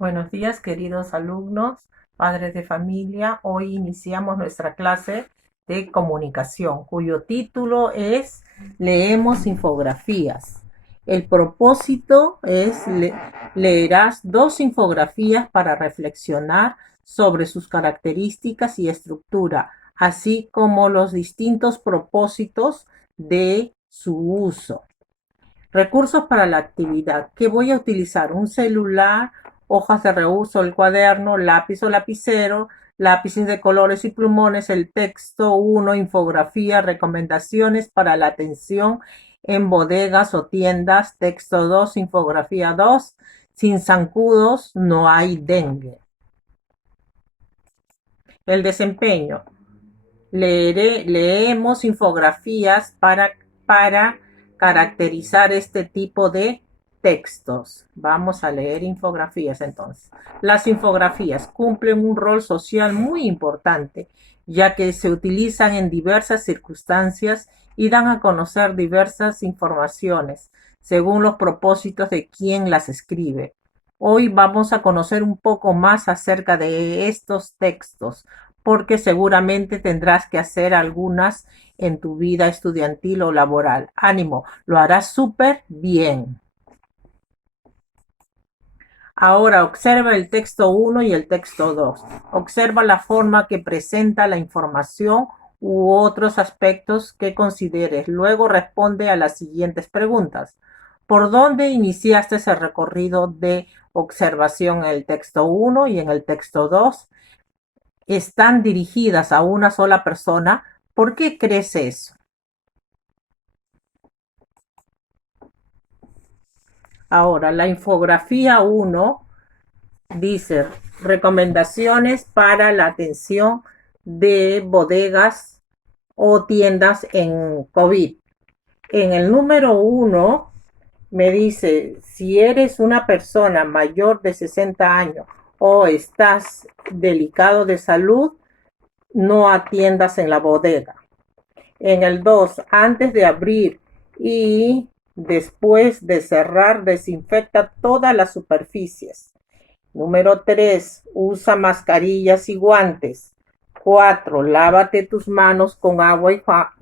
Buenos días, queridos alumnos, padres de familia. Hoy iniciamos nuestra clase de comunicación, cuyo título es Leemos infografías. El propósito es leerás dos infografías para reflexionar sobre sus características y estructura, así como los distintos propósitos de su uso. Recursos para la actividad. ¿Qué voy a utilizar? Un celular, hojas de reuso, el cuaderno, lápiz o lapicero, lápices de colores y plumones, el texto 1, infografía, recomendaciones para la atención en bodegas o tiendas, texto 2, infografía 2, sin zancudos no hay dengue. El desempeño. Leemos infografías para caracterizar este tipo de textos. Vamos a leer infografías entonces. Las infografías cumplen un rol social muy importante, ya que se utilizan en diversas circunstancias y dan a conocer diversas informaciones según los propósitos de quien las escribe. Hoy vamos a conocer un poco más acerca de estos textos, porque seguramente tendrás que hacer algunas en tu vida estudiantil o laboral. Ánimo, lo harás súper bien. Ahora observa el texto 1 y el texto 2. Observa la forma que presenta la información u otros aspectos que consideres. Luego responde a las siguientes preguntas. ¿Por dónde iniciaste ese recorrido de observación en el texto 1 y en el texto 2? ¿Están dirigidas a una sola persona? ¿Por qué crees eso? Ahora, la infografía 1 dice recomendaciones para la atención de bodegas o tiendas en COVID. En el número 1 me dice, si eres una persona mayor de 60 años o estás delicado de salud, no atiendas en la bodega. En el 2, antes de abrir y después de cerrar, desinfecta todas las superficies. Número 3, usa mascarillas y guantes. 4, lávate tus manos con agua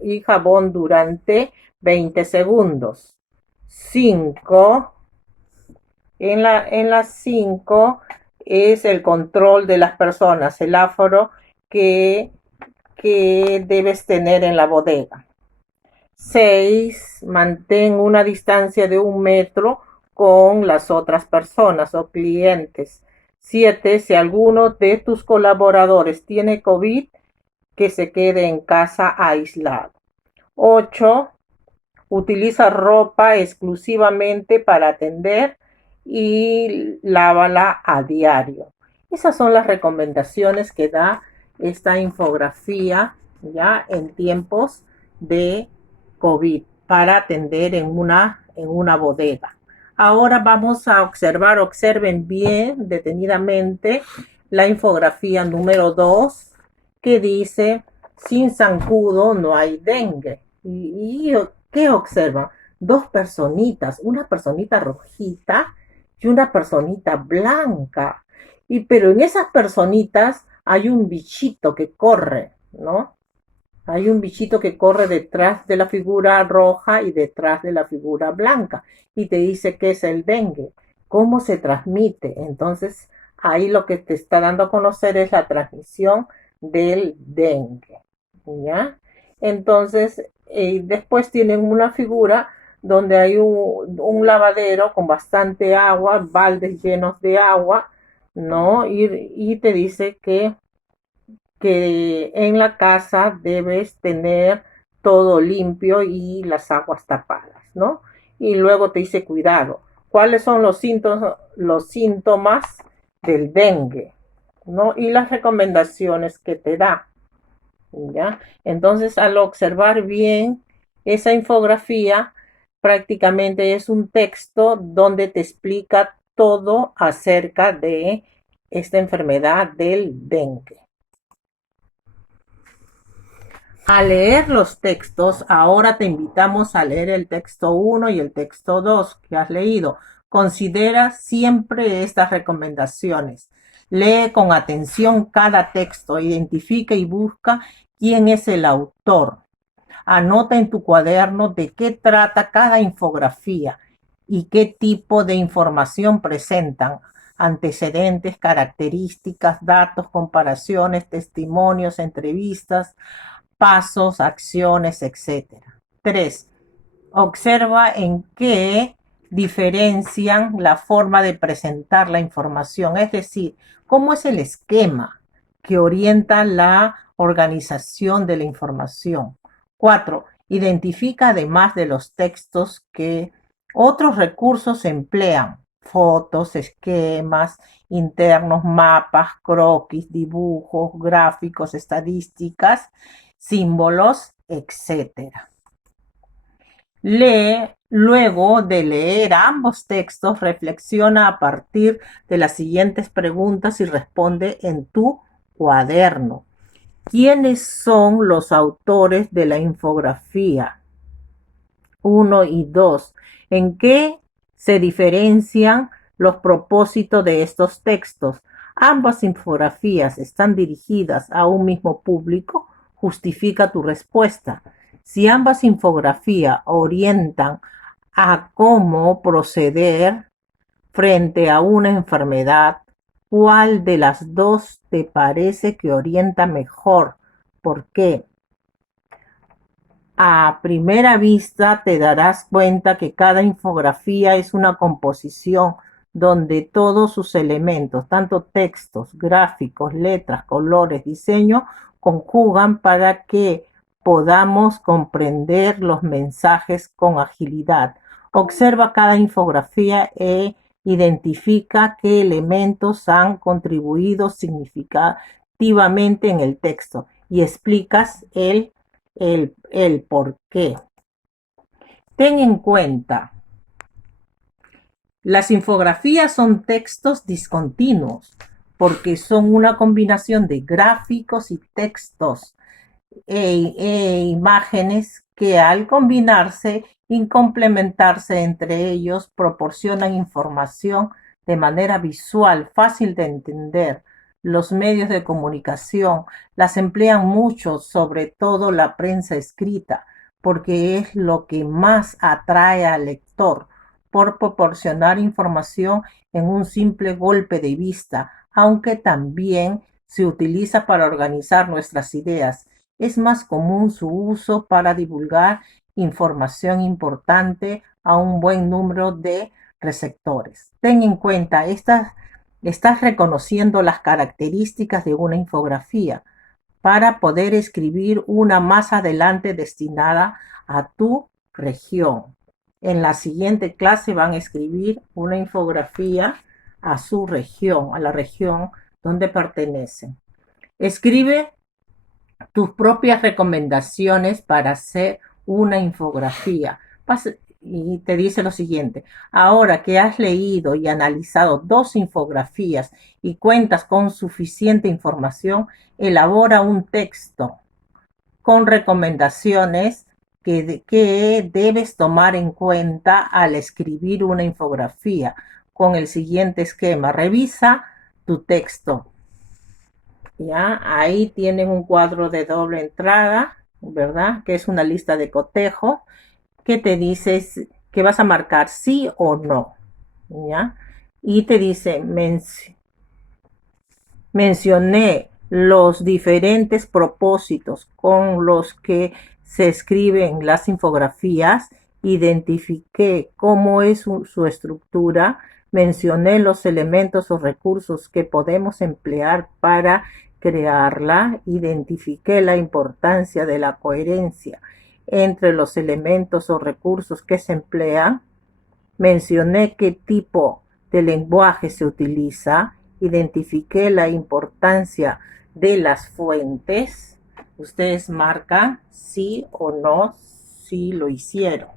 y jabón durante 20 segundos. 5, en la 5 es el control de las personas, el aforo que, que debes tener en la bodega. 6, mantén una distancia de 1 metro con las otras personas o clientes. 7, si alguno de tus colaboradores tiene COVID, que se quede en casa aislado. 8, utiliza ropa exclusivamente para atender y lávala a diario. Esas son las recomendaciones que da esta infografía ya en tiempos de COVID para atender en una bodega. Ahora vamos a observen bien detenidamente la infografía número 2 que dice, sin zancudo no hay dengue. ¿Y qué observan? Dos personitas, una personita rojita y una personita blanca. Pero en esas personitas hay un bichito que corre, ¿no? Hay un bichito que corre detrás de la figura roja y detrás de la figura blanca y te dice qué es el dengue, cómo se transmite. Entonces, ahí lo que te está dando a conocer es la transmisión del dengue, ¿ya? Entonces, después tienen una figura donde hay un lavadero con bastante agua, baldes llenos de agua, ¿no? Y te dice que en la casa debes tener todo limpio y las aguas tapadas, ¿no? Y luego te dice cuidado. ¿Cuáles son los síntomas del dengue? ¿No? Y las recomendaciones que te da, ¿ya? Entonces, al observar bien esa infografía, prácticamente es un texto donde te explica todo acerca de esta enfermedad del dengue. A leer los textos, ahora te invitamos a leer el texto 1 y el texto 2 que has leído. Considera siempre estas recomendaciones. Lee con atención cada texto, identifica y busca quién es el autor. Anota en tu cuaderno de qué trata cada infografía y qué tipo de información presentan: antecedentes, características, datos, comparaciones, testimonios, entrevistas, pasos, acciones, etcétera. 3. Observa en qué diferencian la forma de presentar la información, es decir, cómo es el esquema que orienta la organización de la información. 4. Identifica, además de los textos, que otros recursos se emplean: fotos, esquemas internos, mapas, croquis, dibujos, gráficos, estadísticas, símbolos, etcétera. Luego de leer ambos textos, reflexiona a partir de las siguientes preguntas y responde en tu cuaderno. ¿Quiénes son los autores de la infografía? 1 y 2. ¿En qué se diferencian los propósitos de estos textos? ¿Ambas infografías están dirigidas a un mismo público? Justifica tu respuesta. Si ambas infografías orientan a cómo proceder frente a una enfermedad, ¿cuál de las dos te parece que orienta mejor? ¿Por qué? A primera vista te darás cuenta que cada infografía es una composición donde todos sus elementos, tanto textos, gráficos, letras, colores, diseño, conjugan para que podamos comprender los mensajes con agilidad. Observa cada infografía e identifica qué elementos han contribuido significativamente en el texto y explicas el por qué. Ten en cuenta, las infografías son textos discontinuos porque son una combinación de gráficos y textos e imágenes que, al combinarse y complementarse entre ellos, proporcionan información de manera visual, fácil de entender. Los medios de comunicación las emplean mucho, sobre todo la prensa escrita, porque es lo que más atrae al lector, por proporcionar información en un simple golpe de vista, aunque también se utiliza para organizar nuestras ideas. Es más común su uso para divulgar información importante a un buen número de receptores. Ten en cuenta, estás reconociendo las características de una infografía para poder escribir una más adelante destinada a tu región. En la siguiente clase van a escribir una infografía a su región, a la región donde pertenecen. Escribe tus propias recomendaciones para hacer una infografía. Y te dice lo siguiente: ahora que has leído y analizado 2 infografías y cuentas con suficiente información, elabora un texto con recomendaciones que debes tomar en cuenta al escribir una infografía con el siguiente esquema. Revisa tu texto. Ya, ahí tienen un cuadro de doble entrada, ¿verdad? Que es una lista de cotejo que te dice que vas a marcar sí o no, ¿ya? Y te dice, mencioné los diferentes propósitos con los que se escriben las infografías, identifiqué cómo es su estructura, mencioné los elementos o recursos que podemos emplear para crearla, identifiqué la importancia de la coherencia entre los elementos o recursos que se emplean, mencioné qué tipo de lenguaje se utiliza, identifiqué la importancia de las fuentes. Ustedes marcan sí o no si lo hicieron.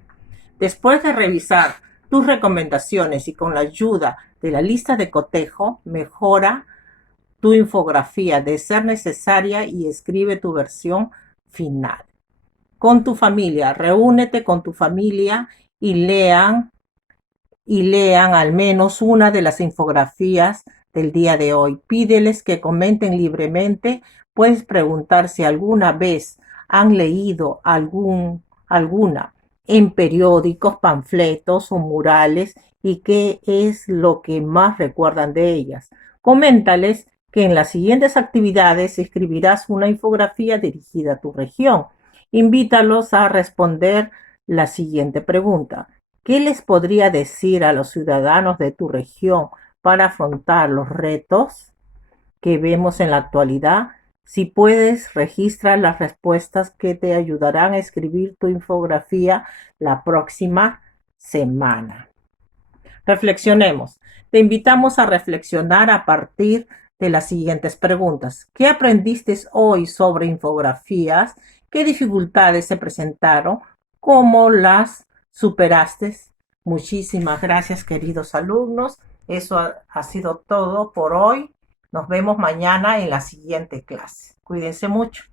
Después de revisar tus recomendaciones y con la ayuda de la lista de cotejo, mejora tu infografía de ser necesaria y escribe tu versión final. Con tu familia, reúnete con tu familia y lean y lean al menos una de las infografías del día de hoy. Pídeles que comenten libremente. Puedes preguntar si alguna vez han leído alguna en periódicos, panfletos o murales y qué es lo que más recuerdan de ellas. Coméntales que en las siguientes actividades escribirás una infografía dirigida a tu región. Invítalos a responder la siguiente pregunta. ¿Qué les podría decir a los ciudadanos de tu región para afrontar los retos que vemos en la actualidad? Si puedes, registra las respuestas que te ayudarán a escribir tu infografía la próxima semana. Reflexionemos. Te invitamos a reflexionar a partir de las siguientes preguntas. ¿Qué aprendiste hoy sobre infografías? ¿Qué dificultades se presentaron? ¿Cómo las superaste? Muchísimas gracias, queridos alumnos. Eso ha sido todo por hoy. Nos vemos mañana en la siguiente clase. Cuídense mucho.